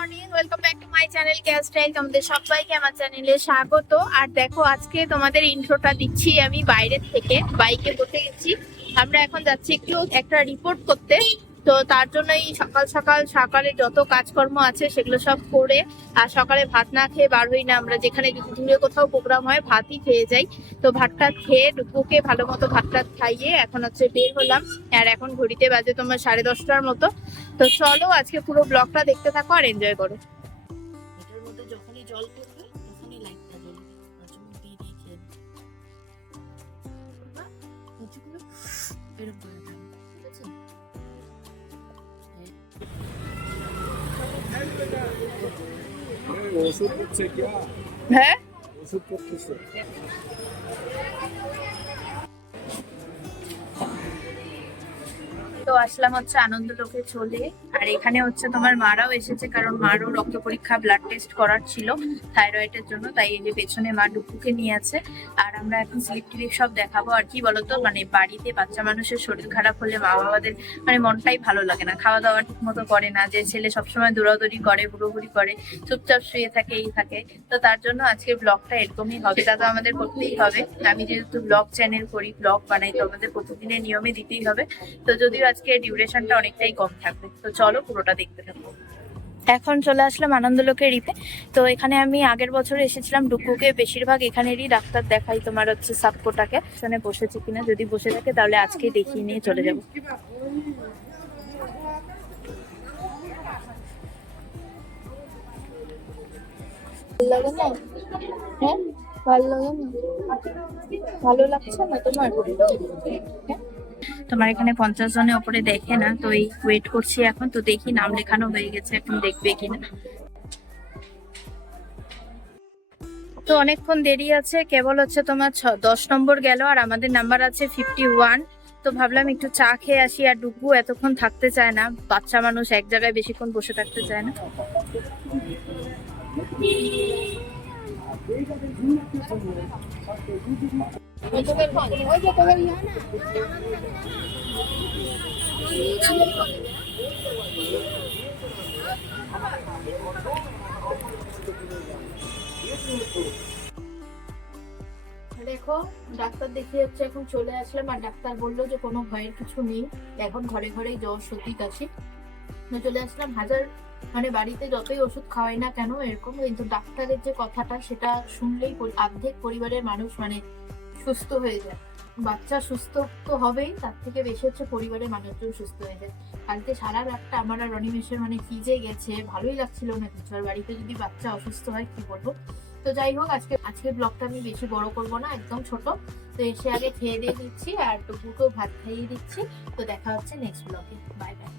Morning welcome back to my channel care style তোমাদের সবাইকে আমার চ্যানেলে স্বাগত। আর দেখো, আজকে তোমাদের ইন্ট্রোটা দিচ্ছি আমি বাইরের থেকে, বাইকে বসে গেছি। আমরা এখন যাচ্ছি একটু একটা রিপোর্ট করতে। তো তার জন্যই সকাল সকাল সকালে যত কাজকর্ম আছে সেগুলো সব করে, আর সকালে ভাত না খেয়ে বার হই না আমরা যেখানে যদি দূরে কোথাও প্রোগ্রাম হয়, ভাতই খেয়ে যাই। তো ভাতটা খেয়ে ডুকুকে ভালো মতো ভাতটা খাইয়ে এখন হচ্ছে বের হলাম। আর এখন ঘড়িতে বাজে তোমার সাড়ে দশটার মতো। তো চলো আজকে পুরো ব্লগটা দেখতে থাকো আর এনজয় করো। এটার মধ্যে যখনই জল পড়বে তখনই লাইটটা জ্বলবে। তার দিয়ে দিয়ে খেয়ে নেবে। এরকম করে দেবে, ঠিক আছে? ওষুধ করছে কি হ্যাঁ? ওষুধ করতেছে তো আসলাম হচ্ছে আনন্দ লোকে চলে। আর এখানে হচ্ছে তোমার মারাও এসেছে, কারণ মারও রক্ত পরীক্ষা ব্লাড টেস্ট করার ছিল থাইরয়েডের জন্য, তাই এই যে পেছনে মা ডুকুকে নিয়ে আছে। আর আমরা এখন স্লিপ টিলিপ সব দেখাবো, আর কি বলতো মানে বাড়িতে বাচ্চা মানুষের শরীর খারাপ হলে মা বাবাদের মানে মনটাই ভালো লাগে না। খাওয়া দাওয়া ঠিক মতো করে না, যে ছেলে সবসময় দৌড়াদৌড়ি করে, হুড়োহুড়ি করে, চুপচাপ শুয়ে থাকে, এই থাকে। তো তার জন্য আজকের ব্লগটা এরকমই হবে, তা তো আমাদের করতেই হবে। আমি যেহেতু ব্লগ চ্যানেল করি ব্লগ বানাই, তো আমাদের প্রতিদিনের নিয়মে দিতেই হবে। তো যদিও আজকে ডিউরেশনটা অনেকটাই কম থাকবে। তো চলো পুরোটা দেখতে থাকব এখন চলে আসলাম আনন্দলোকে রিপে তো এখানে আমি আগের বছর এসেছিলাম ডুকুকে। বেশিরভাগ এখানেরই ডাক্তার দেখাই তোমার হচ্ছে সাপকোটাকে। এখানে বসেছে কিনা যদি বসে থাকে তাহলে আজকে দেখিয়ে নিয়ে চলে যাব। লাগে না? হ্যাঁ? ভালো লাগে না? ভালো লাগছে না তোমার? হ্যাঁ? তোমার এখানে পঞ্চাশ জনের ওপরে দেখে না, তো এই ওয়েট করছি এখন, তো দেখি নাম লেখানো হয়ে গেছে, এখন দেখবে কিনা। তো অনেকক্ষণ দেরি আছে, কেবল হচ্ছে তোমার দশ নম্বর গেল, আর আমাদের নাম্বার আছে ফিফটি ওয়ান তো ভাবলাম একটু চা খেয়ে আসি, আর ডুবু এতক্ষণ থাকতে চায় না, বাচ্চা মানুষ এক জায়গায় বেশিক্ষণ বসে থাকতে চায় না। দেখো, ডাক্তার দেখিয়ে হচ্ছে এখন চলে আসলাম, আর ডাক্তার বলল যে কোনো ভয়ের কিছু নেই। এখন ঘরে ঘরেই জ্বর, সর্দি, কাশি। চলে আসলাম, হাজার মানে বাড়িতে যতই ওষুধ খাওয়াই না কেন, এরকম কিন্তু ডাক্তারের যে কথাটা, সেটা শুনলেই অর্ধেক পরিবারের মানুষ মানে সুস্থ হয়ে যায়। বাচ্চা সুস্থ তো হবেই, তার থেকে বেশি হচ্ছে পরিবারের মানুষজন সুস্থ হয়ে যায়। কালকে সারা রাতটা আমার আর অনিমেষের মানে যে গেছে, ভালোই লাগছিল না কিছু। আর বাড়িতে যদি বাচ্চা অসুস্থ হয়, কি বলব? তো যাই হোক, আজকে আজকের ব্লগটা আমি বেশি বড় করব না, একদম ছোট। তো এসে আগে খেয়ে দিয়ে দিচ্ছি আর টুকুকেও ভাত খাইয়ে দিচ্ছি। তো দেখা হচ্ছে নেক্সট ব্লগে বাই বাই